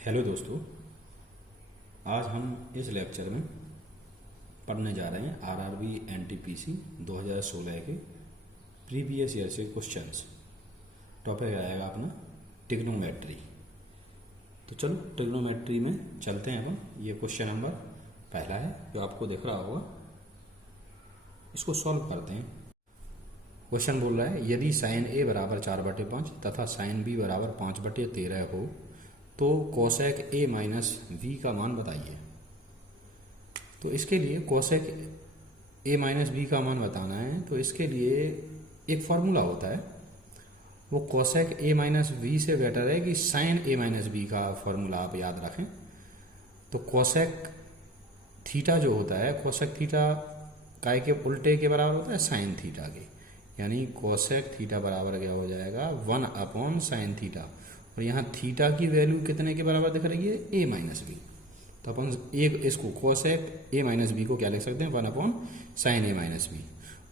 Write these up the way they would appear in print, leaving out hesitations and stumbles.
Hello दोस्तों। आज हम इस लेक्चर में पढ़ने जा रहे हैं आरआरबी एनटीपीसी 2016 के प्रीवियस ईयर से क्वेश्चंस। टॉपिक आएगा अपना ट्रिग्नोमेट्री। तो चलो ट्रिग्नोमेट्री में चलते हैं अपन। ये क्वेश्चन नंबर पहला है जो आपको दिख रहा होगा, इसको सॉल्व करते हैं। क्वेश्चन बोल रहा है यदि साइन ए बराबर 4/5 तथा साइन बी बराबर 5/13 हो तो कोसेक ए माइनस वी का मान बताइए। तो इसके लिए कोसेक ए माइनस बी का मान बताना है तो इसके लिए एक फॉर्मूला होता है, वो कोसेक ए माइनस वी से बेटर है कि साइन ए माइनस बी का फॉर्मूला आप याद रखें। तो कोसेक थीटा जो होता है, कोसेक थीटा काय के उल्टे के बराबर होता है साइन थीटा के, यानी कोसेक थीटा बराबर क्या हो जाएगा 1/साइन थीटा। और यहाँ थीटा की वैल्यू कितने के बराबर दिख रही है ए माइनस बी। तो अपन एक इसको कोसेक ए माइनस बी को क्या लिख सकते हैं 1/साइन ए माइनस बी।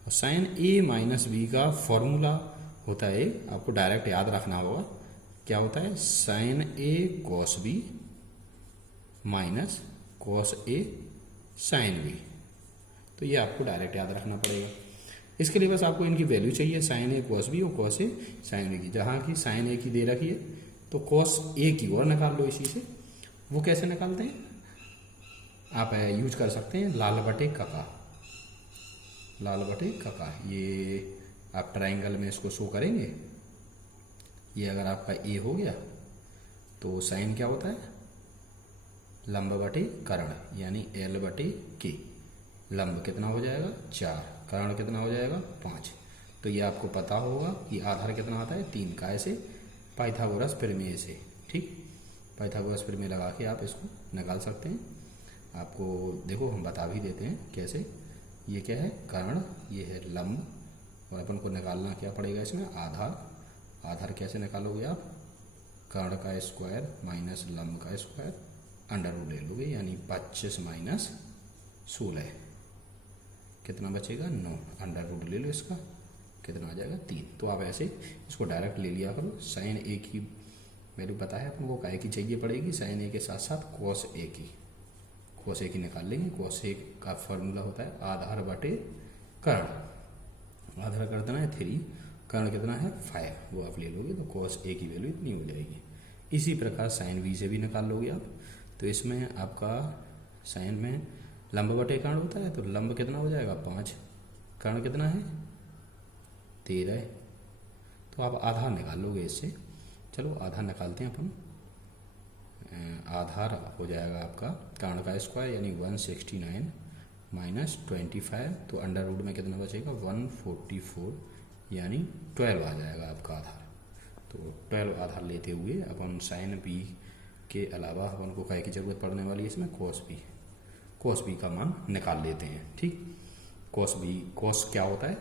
और साइन ए माइनस बी का फॉर्मूला होता है, आपको डायरेक्ट याद रखना होगा, क्या होता है sign A cos B minus cos A sine B. तो ये आपको डायरेक्ट याद रखना पड़ेगा। इसके लिए बस आपको इनकी वैल्यू चाहिए, साइन ए कॉस बी और कॉस ए साइन बी की। जहाँ की साइन ए की दे रखी है तो कॉस ए की और निकाल लो इसी से। वो कैसे निकालते हैं, आप यूज कर सकते हैं लाल बटे कका। लाल बटे कका ये आप ट्राइंगल में इसको शो करेंगे। ये अगर आपका ए हो गया तो साइन क्या होता है लंब बटे कर्ण, यानी एल बटे के। लंब कितना हो जाएगा 4, कर्ण कितना हो जाएगा 5। तो ये आपको पता होगा कि आधार कितना आता है 3 का, ऐसे पाइथागोरस प्रमेय से। ठीक, पाइथागोरस प्रमेय लगा के आप इसको निकाल सकते हैं। आपको देखो हम बता भी देते हैं कैसे। ये क्या है कर्ण, ये है लंब, और अपन को निकालना क्या पड़ेगा इसमें आधार। आधार कैसे निकालोगे आप, कर्ण का स्क्वायर माइनस लंब का स्क्वायर अंडर रूट ले लोगे, यानी 25 माइनस 16 कितना बचेगा 9। अंडर रूट ले लो इसका, कितना आ जाएगा 3। तो आप ऐसे इसको डायरेक्ट ले लिया करो। साइन ए की वैल्यू पता है अपन को, काय की चाहिए पड़ेगी साइन ए के साथ साथ कॉस ए की। कॉस ए की निकाल लेंगे। कॉस ए का फॉर्मूला होता है आधार बटे कर्ण। आधार कर देना है 3, कर्ण कितना है 5, वो आप ले लोगे तो कॉस ए की वैल्यू इतनी हो जाएगी। इसी प्रकार साइन बी से भी निकाल लोगे आप। तो इसमें आपका साइन में लंब बटे कर्ण होता है, तो लंब कितना हो जाएगा 5, कर्ण कितना है 13। तो आप आधार निकाल लोगे इससे। चलो आधार निकालते हैं अपन। आधार हो जाएगा आपका कर्ण का स्क्वायर यानी 169 माइनस 25, तो अंडर रूट में कितना बचेगा 144, यानी 12 आ जाएगा आपका आधार। तो 12 आधार लेते हुए अपन साइन बी के अलावा अपन को काय की जरूरत पड़ने वाली है इसमें कॉस बी का मान निकाल लेते हैं। ठीक, कॉस क्या होता है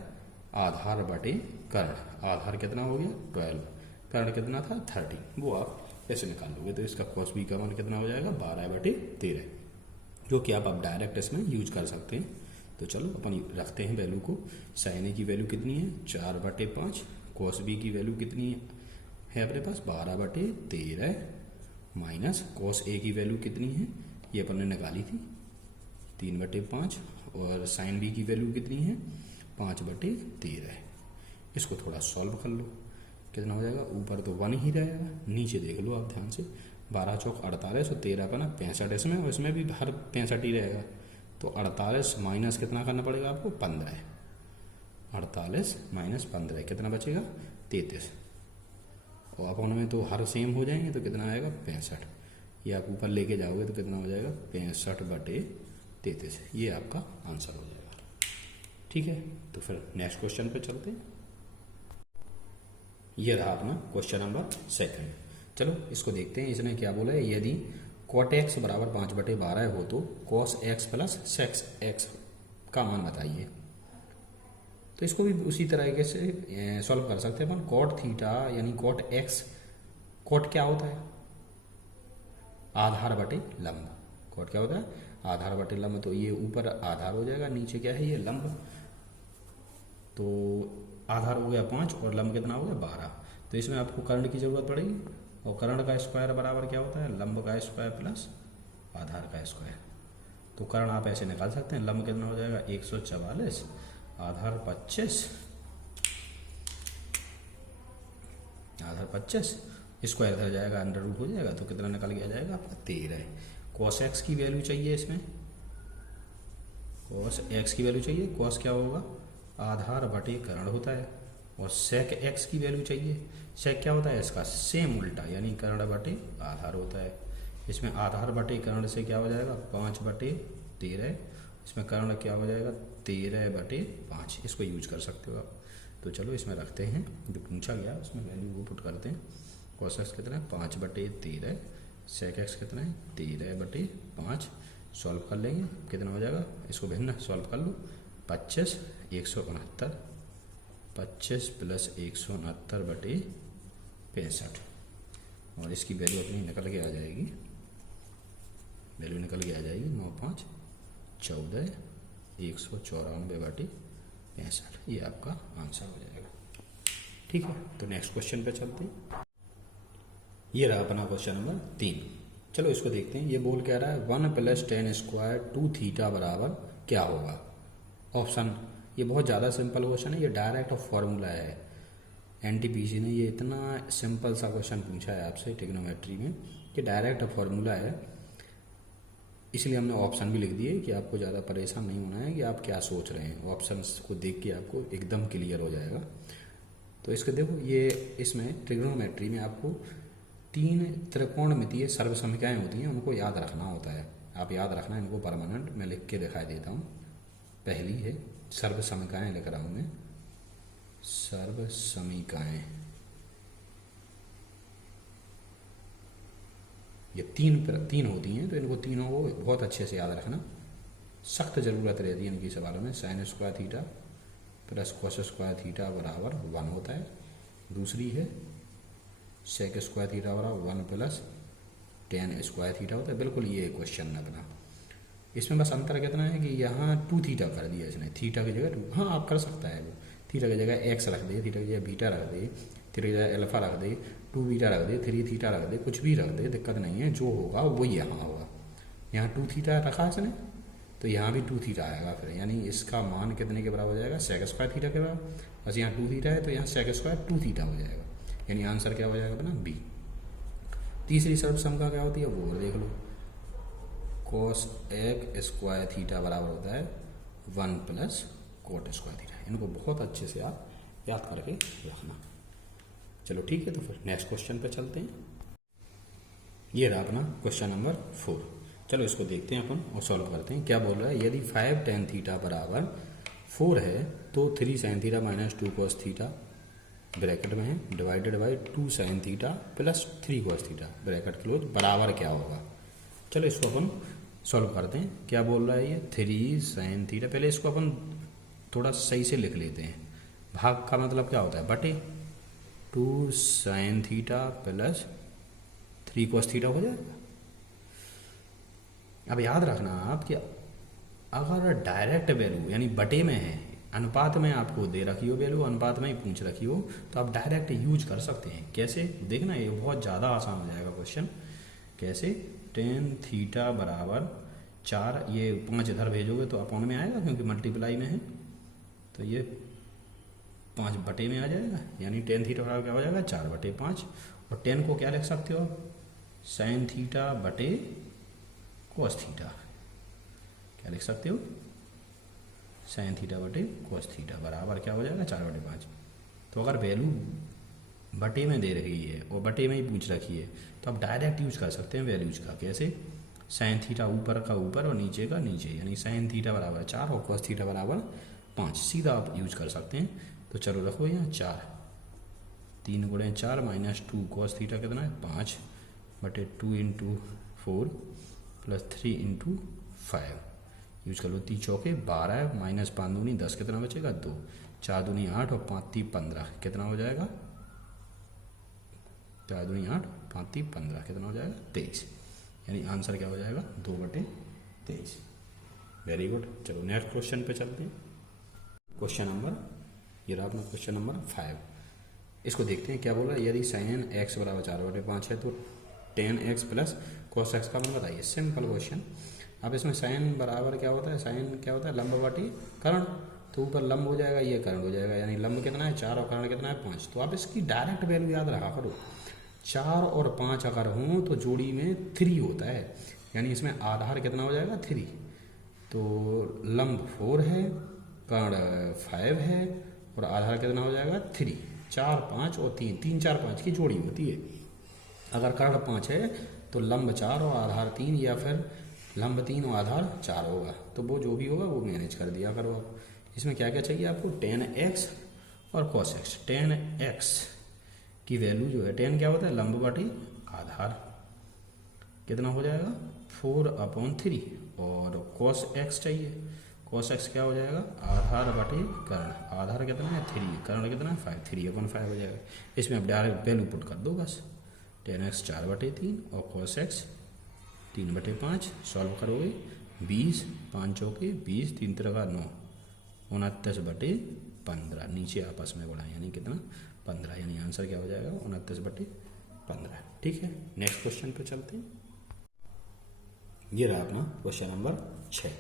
आधार बटे कर्ण। आधार कितना हो गया 12, कर्ण कितना था 30, वो आप ऐसे निकाल लोगे। तो इसका कॉस बी का मान कितना हो जाएगा 12/13, जो कि आप डायरेक्ट इसमें यूज कर सकते हैं। तो चलो अपन रखते हैं वैल्यू को। साइन ए की वैल्यू कितनी है 4/5, कॉस बी की वैल्यू कितनी है अपने पास 12/13, माइनस कॉस ए की वैल्यू कितनी है ये अपन ने निकाली थी 3/5, और साइन बी की वैल्यू कितनी है 5/13। इसको थोड़ा सॉल्व कर लो, कितना हो जाएगा, ऊपर तो 1 ही रहेगा, नीचे देख लो आप ध्यान से। 12 चौक 48 और 13 का ना 65 इसमें, और इसमें भी हर 65 ही रहेगा। तो 48 माइनस कितना करना पड़ेगा आपको 15। 48 माइनस 15 कितना बचेगा 33। और अपन में तो हर सेम हो जाएंगे तो कितना आएगा 65। ये आप ऊपर लेके जाओगे तो कितना हो जाएगा 65/33। ये आपका आंसर हो जाएगा। ठीक है, तो फिर नेक्स्ट क्वेश्चन पे चलते हैं। ये रहा अपना क्वेश्चन नंबर 2। चलो इसको देखते हैं। इसने क्या बोला है, यदि cot x बराबर 5/12 हो तो cos x plus sec x का मान बताइए। तो इसको भी उसी तरीके से सॉल्व कर सकते हैं अपन। cot थीटा यानी cot x, cot क्या होता है आधार बटे लंब। cot क्या होता है आधार बटे लंब, तो ये ऊपर आधार हो जाएगा, नीचे क्या है ये लंब। तो आधार हो गया 5 और लंब कितना हो गया 12। तो इसमें आपको कर्ण की जरूरत पड़ेगी, और कर्ण का स्क्वायर बराबर क्या होता है, लंब का स्क्वायर प्लस आधार का स्क्वायर। तो कर्ण आप ऐसे निकाल सकते हैं, लंब कितना हो जाएगा 144, आधार 25, आधार 25, स्क्वायर इधर जाएगा अंडर रूट हो जाएगा, तो कितना निकल के आ जाएगा आपका 13। कॉस एक्स की वैल्यू चाहिए इसमें, कॉस एक्स की वैल्यू चाहिए। कॉस क्या होगा, आधार बटे कर्ण होता है। और सेक एक्स की वैल्यू चाहिए। सेक क्या होता है, इसका सेम उल्टा, यानी कर्ण बटे आधार होता है। इसमें आधार बटे कर्ण से क्या हो जाएगा 5/13, इसमें कर्ण क्या हो जाएगा 13/5। इसको यूज कर सकते हो आप। तो चलो इसमें रखते हैं, जो पूछा गया उसमें वैल्यू वो पुट करते हैं। कॉस एक्स कितना है 5/13, सेक एक्स कितना है 13/5। सॉल्व कर लेंगे, कितना हो जाएगा, इसको भिन्न सॉल्व कर लो। 25 169, 25 + 169/65, और इसकी वैल्यू अपनी निकल के आ जाएगी, वैल्यू निकल के आ जाएगी 9 5 14 194/65। ये आपका आंसर हो जाएगा। ठीक है, तो नेक्स्ट क्वेश्चन पे चलते हैं। ये रहा अपना क्वेश्चन नंबर 3। चलो इसको देखते हैं। ये बोल क्या रहा है 1 + tan² 2 थीटा बराबर क्या होगा। ऑप्शन, ये बहुत ज़्यादा सिंपल क्वेश्चन है, ये डायरेक्ट फॉर्मूला है। एनटीपीसी ने ये इतना सिंपल सा क्वेश्चन पूछा है आपसे ट्रिग्नोमेट्री में, कि डायरेक्ट फॉर्मूला है। इसलिए हमने ऑप्शन भी लिख दिए कि आपको ज़्यादा परेशान नहीं होना है कि आप क्या सोच रहे हैं। ऑप्शन को देख के आपको एकदम क्लियर हो जाएगा। तो इसके देखो, ये इसमें ट्रिग्नोमेट्री में आपको 3 त्रिकोणमितीय सर्वसमीकरण होती हैं, उनको याद रखना होता है। आप याद रखना इनको परमानेंट। मैं लिख के दिखाई देता हूँ। पहली है सर्वसमीकरण, लिख रहा हूँ मैं, सर्वसमीकरण। ये तीन होती हैं, तो इनको तीनों को बहुत अच्छे से याद रखना, सख्त ज़रूरत रहती है इनकी सवालों में। sin² थीटा + cos² थीटा बराबर 1 होता है। दूसरी है sec² थीटा बराबर 1 + tan² थीटा होता है। बिल्कुल ये क्वेश्चन है अपना। इसमें बस अंतर कितना है कि यहाँ 2 थीटा कर दिया इसने, थीटा की जगह 2। हाँ, आप कर सकता है वो, थीटा की जगह x रख दे, थीटा की जगह बीटा रख दे, थीटा की जगह अल्फा रख दे, 2 बीटा रख दे, 3 थीटा रख दे, कुछ भी रख दे, दिक्कत नहीं है। जो होगा वही यहाँ होगा। यहाँ 2 थीटा रखा है इसने, तो यहाँ भी 2 थीटा आएगा फिर, यानी इसका मान कितने के बराबर हो जाएगा sec² थीटा के बराबर। बस यहाँ 2 थीटा है, तो यहाँ sec² 2 थीटा हो जाएगा, यानी आंसर क्या हो जाएगा अपना बी। तीसरी सर्वसमता क्या होती है वो देख लो। cos x² थीटा बराबर होता है 1 + cot² थीटा। इनको बहुत अच्छे से आप याद करके रखना। चलो ठीक है, तो फिर नेक्स्ट क्वेश्चन पे चलते हैं। ये रहा अपना क्वेश्चन नंबर 4। चलो इसको देखते हैं अपन और सॉल्व करते हैं। क्या बोल रहा है, यदि 5 tan थीटा बराबर 4 है तो 3 sin theta - 2 cos theta bracket में है divided by 2 sin theta + 3 cos theta bracket close बराबर क्या होगा। चलो इसको अपन सॉल्व करते हैं। क्या बोल रहा है ये 3 sin थीटा। पहले इसको अपन थोड़ा सही से लिख लेते हैं। भाग का मतलब क्या होता है, बटे 2 sin थीटा + 3 cos थीटा हो जाएगा। अब याद रखना आप कि अगर डायरेक्ट वैल्यू यानी बटे में है, अनुपात में आपको दे रखी हो वैल्यू, अनुपात में ही पूछ रखी हो, तो आप डायरेक्ट यूज कर सकते हैं। कैसे देखना, ये बहुत ज़्यादा आसान हो जाएगा क्वेश्चन। कैसे, tan थीटा बराबर 4, ये 5 इधर भेजोगे तो अपॉन में आएगा क्योंकि मल्टीप्लाई में है, तो ये 5 बटे में आ जाएगा, यानी tan थीटा बराबर क्या हो जाएगा 4/5। और tan को क्या लिख सकते हो आप, sin थीटा बटे cos थीटा। क्या लिख सकते हो, sin थीटा बटे cos थीटा बराबर क्या हो जाएगा 4/5। तो अगर वैल्यू बटे में दे रही है और बटे में ही पूछ रखी है, तो आप डायरेक्ट यूज कर सकते हैं वैल्यूज का। कैसे, sin थीटा ऊपर का ऊपर और नीचे का नीचे, यानी sin थीटा बराबर 4 और cos थीटा बराबर 5, सीधा आप यूज कर सकते हैं। तो चलो रखो यहाँ 4, 3 × 4 - 2 cos थीटा कितना है 5/2 × 4 + 3 × 5 यूज कर लो। 3 चौके 12 - 5 दूनी 10, कितना बचेगा 2, 4 दूनी 8 और 5 3 15, कितना हो जाएगा 4 दूनी 8, 5 3 15, कितना हो जाएगा 23, यानी आंसर क्या हो जाएगा 2/23। Very good. चलो नेक्स्ट क्वेश्चन पे चलते हैं। क्वेश्चन नंबर, ये रहा अपना क्वेश्चन नंबर 5। इसको देखते हैं क्या बोल रहा है। यदि साइन एक्स बराबर 4/5 है तो ten x plus cos x का मान बताइए। Simple question. अब इसमें साइन बराबर क्या होता है, साइन क्या होता है, लंब बटी कर्ण। तो ऊपर लंब हो जाएगा, ये कर्ण हो जाएगा, यानी लंब कितना है 4 और कर्ण कितना है 5। तो आप इसकी डायरेक्ट वैल्यू याद रखा करो। 4 और 5 अगर हों तो जोड़ी में 3 होता है, यानी इसमें आधार कितना हो जाएगा 3। तो लंब 4 है, कर्ण 5 है और आधार कितना हो जाएगा 3। 4 5 और 3, 3 4 5 की जोड़ी होती है। अगर कर्ण 5 है तो लंब 4 और आधार 3, या फिर लंब 3 और आधार 4 होगा। तो वो जो भी होगा वो मैनेज कर दिया करो आप। इसमें क्या क्या चाहिए आपको, टेन एक्स और कॉस एक्स। टेन एक्स की वैल्यू जो है, टेन क्या होता है लंब बटी आधार, कितना हो जाएगा 4/3। और कॉस एक्स चाहिए, कॉस एक्स क्या हो जाएगा आधार बटे कर्ण। आधार कितना है 3, कर्ण कितना है 5, 3/5 हो जाएगा। इसमें आप डायरेक्ट वैल्यू पुट कर दो बस। टेन एक्स 4/3 और कॉस एक्स 3/5। सॉल्व करोगे 20, 5 चौके 20, 3 तिरका 9, 29/15। नीचे आपस में बढ़ाएं यानी कितना 15, यानी आंसर क्या हो जाएगा 29/15। ठीक है, नेक्स्ट क्वेश्चन पे चलते हैं। ये रहा अपना क्वेश्चन नंबर 6।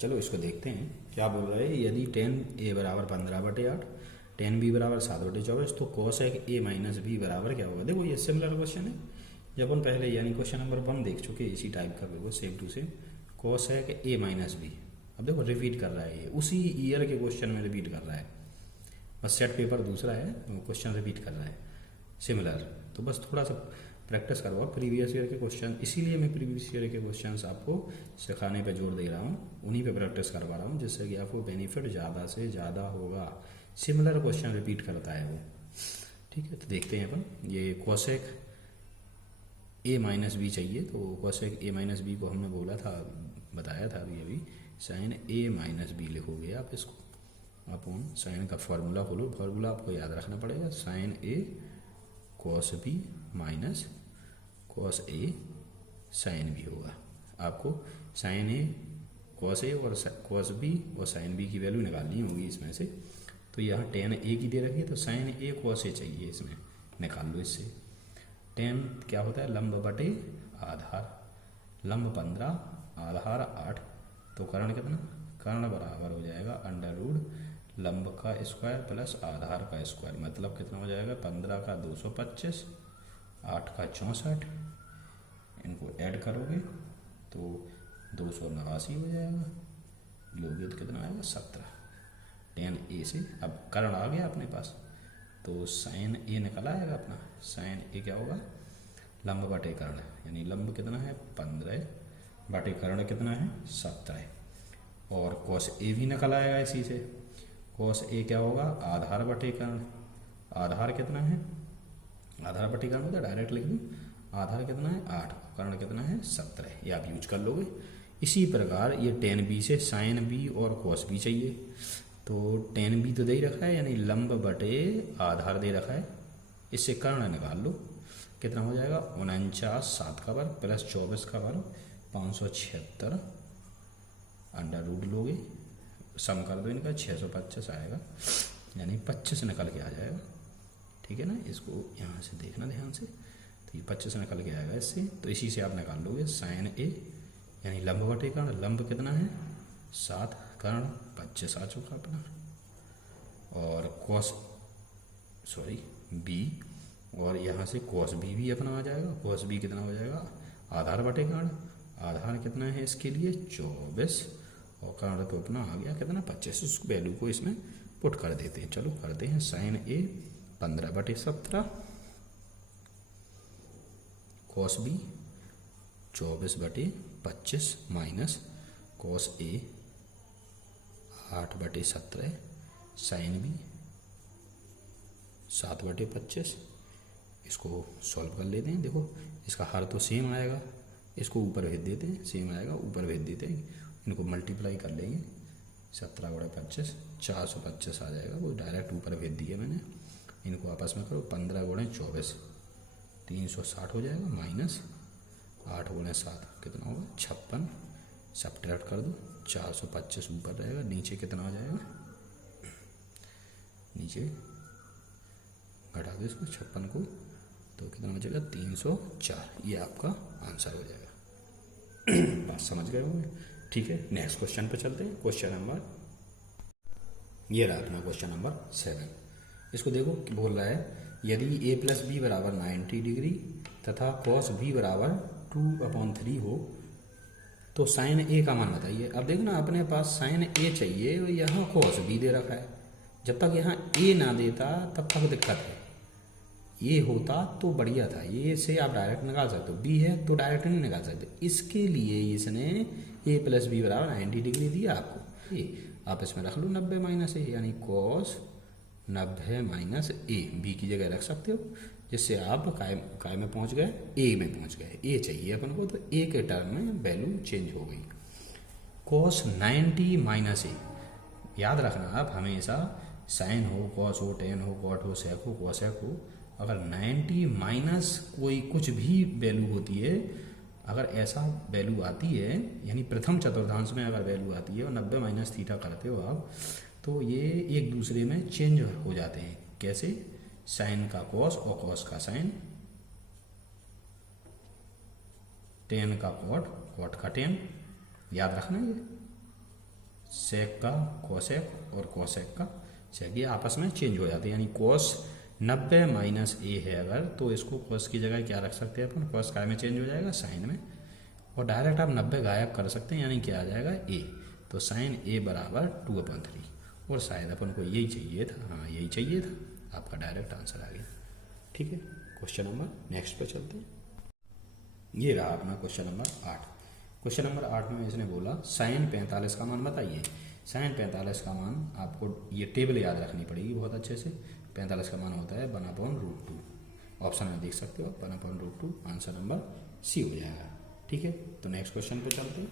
चलो इसको देखते हैं क्या बोल रहा है। यदि टेन ए बराबर 15/8, टेन बी बराबर 7/24, तो कोसेक ए माइनस बी बराबर क्या होगा। देखो ये सिमिलर क्वेश्चन है, जब अपन पहले यानी क्वेश्चन नंबर 1 देख चुके, इसी टाइप का बिल्कुल same to same. Cosec A minus B, अब देखो रिपीट कर रहा है, ये उसी ईयर के क्वेश्चन में रिपीट कर रहा है, बस सेट पेपर दूसरा है, क्वेश्चन रिपीट कर रहा है सिमिलर। तो बस थोड़ा सा प्रैक्टिस करवाओ प्रीवियस ईयर के क्वेश्चन, इसीलिए मैं प्रीवियस ईयर के क्वेश्चंस आपको सिखाने पे जोर दे रहा हूँ, उन्हीं पे प्रैक्टिस करवा रहा हूँ, जिससे कि आपको बेनिफिट ज़्यादा से ज़्यादा होगा। सिमिलर क्वेश्चन रिपीट करता है वो। ठीक है, तो देखते हैं अपन। ये कोसेक ए माइनस बी चाहिए, तो कोसेक ए माइनस बी को हमने बोला था, बताया था अभी साइन ए माइनस बी लिखोगे आप इसको। अपन साइन का फार्मूला खोलो, फार्मूला आपको याद रखना पड़ेगा, sign A cos B minus cos A sine B होगा। आपको साइन ए कॉस ए और कॉस बी और साइन बी की वैल्यू निकालनी होगी इसमें से। तो यहाँ टेन ए की दे रखी है, तो साइन ए कॉस ए चाहिए, इसमें निकाल लो इससे। टेन क्या होता है लंब बटे आधार, लंब 15 आधार 8, तो कर्ण कितना, कर्ण बराबर हो जाएगा अंडर रूट लंब का स्क्वायर प्लस आधार का स्क्वायर, मतलब कितना हो जाएगा 15 का 225, 8 का 64, इनको ऐड करोगे तो 289 हो जाएगा, लोगे तो कितना आएगा 17। टेन ए से अब कर्ण आ गया अपने पास, तो साइन ए निकल आएगा अपना। साइन ए क्या होगा लंब बटे कर्ण, यानी लंब कितना है 15 बटे कर्ण कितना है 17, और कॉस ए भी निकल आएगा इसी से। कॉस ए क्या होगा आधार बटे कर्ण, आधार कितना है, आधार बटे कर्ण होता है डायरेक्ट लिख दूँ, आधार कितना है 8, कर्ण कितना है 17, ये आप यूज कर लोगे। इसी प्रकार ये टेन बी से साइन बी और कॉस बी चाहिए, तो टेन बी तो दे ही रखा है, यानी लंब बटे आधार दे रखा है, इससे कर्ण निकाल लो, कितना हो जाएगा 49 7 का वर्ग प्लस 24 का वर्ग 576 अंडर रूट लोगे, सम कर दो इनका 625 आएगा, यानी 25 निकल के आ जाएगा। ठीक है ना, इसको यहाँ से देखना ध्यान से, तो ये 25 निकल के आएगा इससे। तो इसी से आप निकाल लोगे साइन ए यानी लंब बटे कर्ण, लंब कितना है 7, कर्ण 25 आ चुका अपना, और कॉस बी, और यहाँ से कॉस बी भी अपना आ जाएगा। कॉस बी कितना हो जाएगा आधार बटे कर्ण, आधार कितना है इसके लिए 24, और कर्ण तो अपना आ गया कितना 25। उस वैल्यू को इसमें पुट कर देते हैं। चलो करते हैं, sign A 15/17, cos B 24/25 minus cos A 8/17, sine B 7/25। इसको सॉल्व कर लेते हैं। देखो इसका हर तो सेम आएगा, इसको ऊपर भेज देते हैं, सेम आएगा ऊपर भेज देते हैं, इनको मल्टीप्लाई कर लेंगे, 17/25 425 आ जाएगा, वो डायरेक्ट ऊपर भेज दिया मैंने। इनको आपस में करो 15×24 360 हो जाएगा, माइनस 8×7 कितना होगा 56, सब्ट्रैक्ट कर दो 425 ऊपर रहेगा, नीचे कितना हो जाएगा, नीचे घटा दो इसको 56 को, तो कितना बचेगा 304। ये आपका आंसर हो जाएगा। बात समझ गए होंगे। ठीक है, नेक्स्ट क्वेश्चन पे चलते हैं। क्वेश्चन नंबर, ये रहा अपना क्वेश्चन नंबर 7। इसको देखो बोल रहा है यदि a प्लस बी बराबर 90 डिग्री तथा cos b बराबर 2/3 हो तो साइन ए का मान बताइए। अब देखो ना, अपने पास साइन ए चाहिए और यहाँ cos b दे रखा है। जब तक यहाँ ए ना देता तब तक दिक्कत है। ये होता तो बढ़िया था, ये से आप डायरेक्ट निकाल सकते हो, बी है तो डायरेक्ट नहीं निकाल सकते। इसके लिए इसने a प्लस बी बराबर 90 डिग्री दिया आपको। ये आप इसमें रख लो 90 माइनस ए, यानी cos 90 माइनस ए, बी की जगह रख सकते हो, जिससे आप काय में पहुंच गए, ए में पहुंच गए। ए चाहिए अपन को, तो ए के टर्म में वैल्यू चेंज हो गई। cos 90 माइनस ए, याद रखना आप हमेशा, साइन हो, कॉस हो, टेन हो, कॉट हो, सेक हो, कोसेक हो, अगर 90 माइनस कोई कुछ भी वैल्यू होती है, अगर ऐसा वैल्यू आती है, यानी प्रथम चतुर्थांश में अगर वैल्यू आती है और 90 माइनस थीटा करते हो आप, तो ये एक दूसरे में चेंज हो जाते हैं। कैसे? साइन का कॉस और कॉस का साइन, टेन का कॉट, कॉट का टेन, याद रखना ये, सेक का कोसेक और कोसेक का सेक, ये आपस में चेंज हो जाते हैं। यानी कॉस 90 माइनस ए है अगर, तो इसको कॉस की जगह क्या रख सकते हैं अपन, कॉस काय में चेंज हो जाएगा, साइन में, और डायरेक्ट आप 90 गायब कर सकते हैं, यानी क्या आ जाएगा ए। तो साइन ए बराबर 2/3, और शायद अपन को यही चाहिए था। हाँ, यही चाहिए था, आपका डायरेक्ट आंसर आ गया। ठीक है, क्वेश्चन नंबर नेक्स्ट पे चलते हैं। ये रहा अपना क्वेश्चन नंबर 8। क्वेश्चन नंबर 8 में इसने बोला साइन 45 का मान बताइए। साइन 45 का मान आपको ये टेबल याद रखनी पड़ेगी बहुत अच्छे से। 45 का मान होता है 1/√2, ऑप्शन में देख सकते हो 1/√2, आंसर नंबर सी हो जाएगा। ठीक है, तो नेक्स्ट क्वेश्चन पे चलते हैं।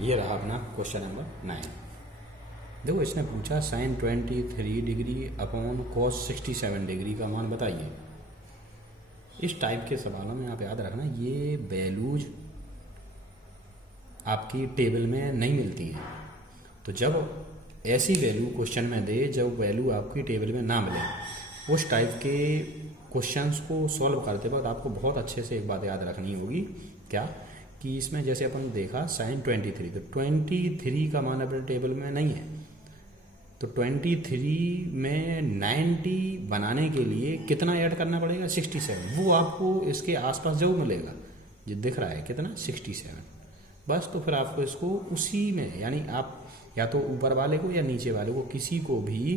ये रहा अपना क्वेश्चन नंबर 9। देखो इसने पूछा sine 23 degree upon cos 67 degree का मान बताइए। इस टाइप के सवालों में आप याद रखना, ये वैल्यूज आपकी टेबल में नहीं मिलती हैं। तो जब ऐसी वैल्यू क्वेश्चन में दे, जब वैल्यू आपकी टेबल में ना मिले, उस टाइप के क्वेश्चंस को सॉल्व करते वक्त आपको बहुत अच्छे से एक बात याद रखनी होगी। क्या? कि इसमें जैसे अपन देखा साइन 23, तो 23 का मान अपने टेबल में नहीं है, तो 23 में 90 बनाने के लिए कितना ऐड करना पड़ेगा, 67। वो आपको इसके आसपास जरूर मिलेगा, जो दिख रहा है कितना, 67। बस, तो फिर आपको इसको उसी में, यानी आप या तो ऊपर वाले को या नीचे वाले को, किसी को भी,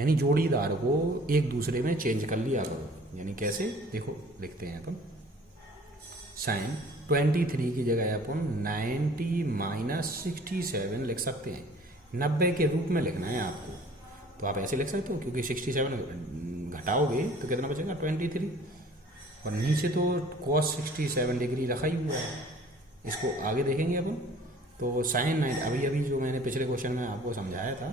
यानी जोड़ीदार को एक दूसरे में चेंज कर लिया करो। यानी कैसे, देखो लिखते हैं अपन, साइन 23 की जगह अपन 90 माइनस 67 लिख सकते हैं। 90 के रूप में लिखना है आपको, तो आप ऐसे लिख सकते हो, क्योंकि 67 घटाओगे तो कितना बचेगा, 23, और नीचे तो cos 67 डिग्री रखा ही हुआ है। इसको आगे देखेंगे अपन, तो साइन 9, अभी जो मैंने पिछले क्वेश्चन में आपको समझाया था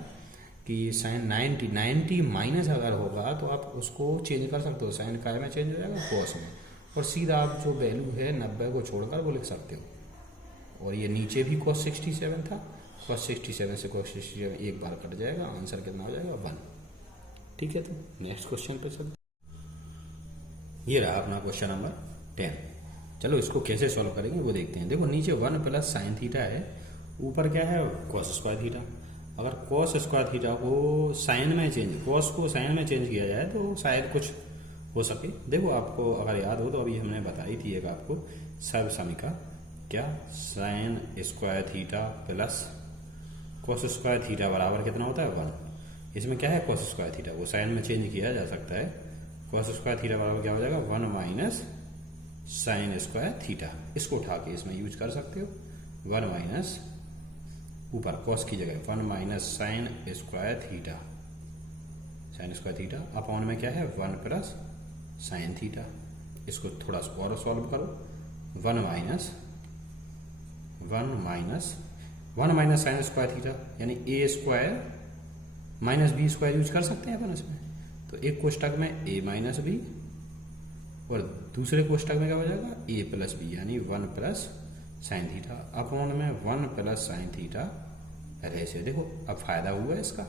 कि साइन 90 माइनस अगर होगा तो आप उसको चेंज कर सकते हो, साइन काय में चेंज हो जाएगा, कॉस में, और सीधा आप जो वैल्यू है 90 को छोड़कर वो लिख सकते हो। और ये नीचे भी cos 67 था, cos 67 से cos 67 एक बार कट जाएगा, आंसर कितना हो जाएगा, 1। ठीक है, तो नेक्स्ट क्वेश्चन पे चलते। ये रहा अपना क्वेश्चन नंबर 10। चलो इसको कैसे सॉल्व करेंगे वो देखते हैं। देखो नीचे 1 प्लस साइन थीटा है, ऊपर क्या है, कॉस स्क्वायर थीटा। अगर कॉस स्क्वायर थीटा को साइन में चेंज, कॉस को साइन में चेंज किया जाए तो शायद कुछ हो सके। देखो आपको अगर याद हो तो अभी हमने बताई थी एक आपको सर्व समीका, क्या, sign square theta plus cos square theta बराबर कितना होता है, 1। इसमें क्या है, कॉस स्क्वायर थीटा को साइन में चेंज किया जा सकता है। कॉस स्क्वायर थीटा बराबर क्या हो जाएगा, 1 माइनस साइन स्क्वायर थीटा। इसको उठा के इसमें यूज कर सकते हो, 1 माइनस, ऊपर कॉस की जगह 1 minus sign square theta, sign square theta upon में क्या है, 1 प्लस साइन थीटा। इसको थोड़ा सा और सॉल्व करो, 1 माइनस साइन स्क्वायर थीटा, यानी A square minus B square use कर सकते हैं अपन इसमें। तो एक कोष्टक में ए माइनस बी, और दूसरे कोष्टक में क्या हो जाएगा, ए प्लस बी, यानी 1 प्लस साइन थीटा अपॉन में 1 प्लस साइन थीटा। ऐसे देखो अब फायदा हुआ इसका,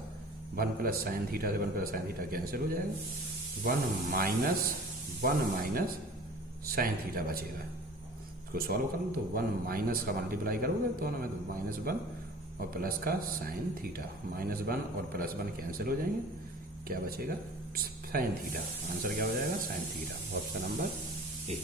1 प्लस साइन थीटा से 1 प्लस साइन थीटा कैंसिल हो जाएगा, 1 माइनस साइन थीटा बचेगा। इसको सॉल्व कर लो तो 1 माइनस का मल्टीप्लाई करोगे तो हमें तो -1 और प्लस का साइन थीटा, -1 और +1 कैंसिल हो जाएंगे, क्या बचेगा साइन थीटा। आंसर क्या हो जाएगा sine theta, option number A.